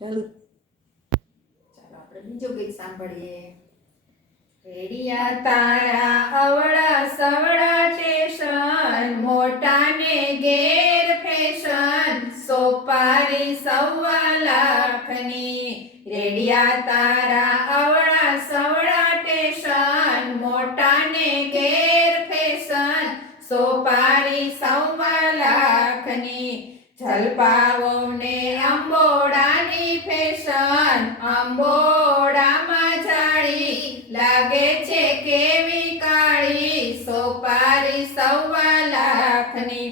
ચાલો આપણે બીજું ગીત સાંભળીએ. રેડિયા તારા અવળા સવળા સ્ટેશન, મોટા ને ઘેર ફેશન, સોપારી 1.25 લાખની. રેડિયા તારા અવળા સવળા સ્ટેશન, મોટા ને ઘેર ફેશન, સોપારી 1.25 લાખની. જલપાવો ને અંબોડાની ફેશન, અંબોડામાં જાળી લાગે છે કેવી કાળી, સોપારી 1.25 લાખની.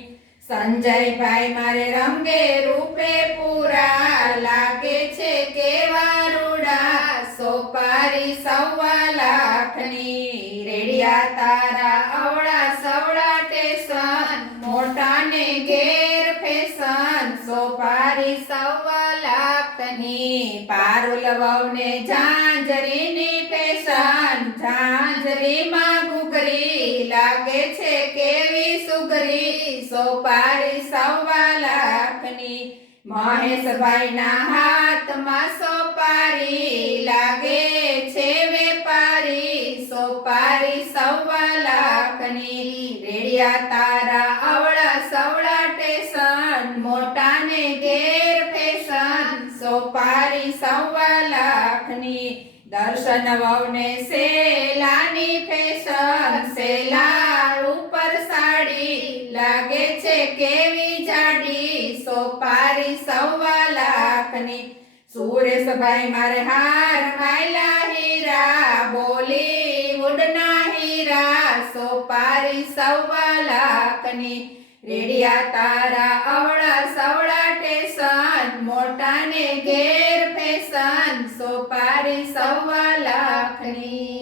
સંજયભાઈ મારે રંગે રૂપે પૂરા, લાગે છે કેવા રૂડા, સોપારી 1.25 લાખની. રેડિયા તારા અવળા સવળા સ્ટેશન, મોટા ને ઘેર ફેશન, સોપારી 1.25 લાખની. પારુલ વહુને ઝાંઝરીની ફેશન, ઝાંઝરીમાં ઘૂઘરી લાગે છે કેવી સુગરી, સોપારી 1.25 લાખની. મહેશભાઈના હાથમાં સોપારી લાગે છે વેપારી, સોપારી 1.25 લાખની. રેડિયા તારા અવળા સવળા સ્ટેશન, મોટા ને ઘેર ફેશન, સોપારી 1.25 લાખની. દર્શન વહુને સેલાની ફેશન, સેલા ઉપર સાડી લાગે છે કેવી જાડી, સોપારી 1.25 લાખની. સુરેશભાઈ મારે હાર માયલા હીરા, બોલીવુડના હીરા, સોપારી 1.25 લાખની. રેડિયા તારા અવળા સવળા સ્ટેશન, મોટા ને ઘેર ફેશન, સોપારી 1.25 લાખની.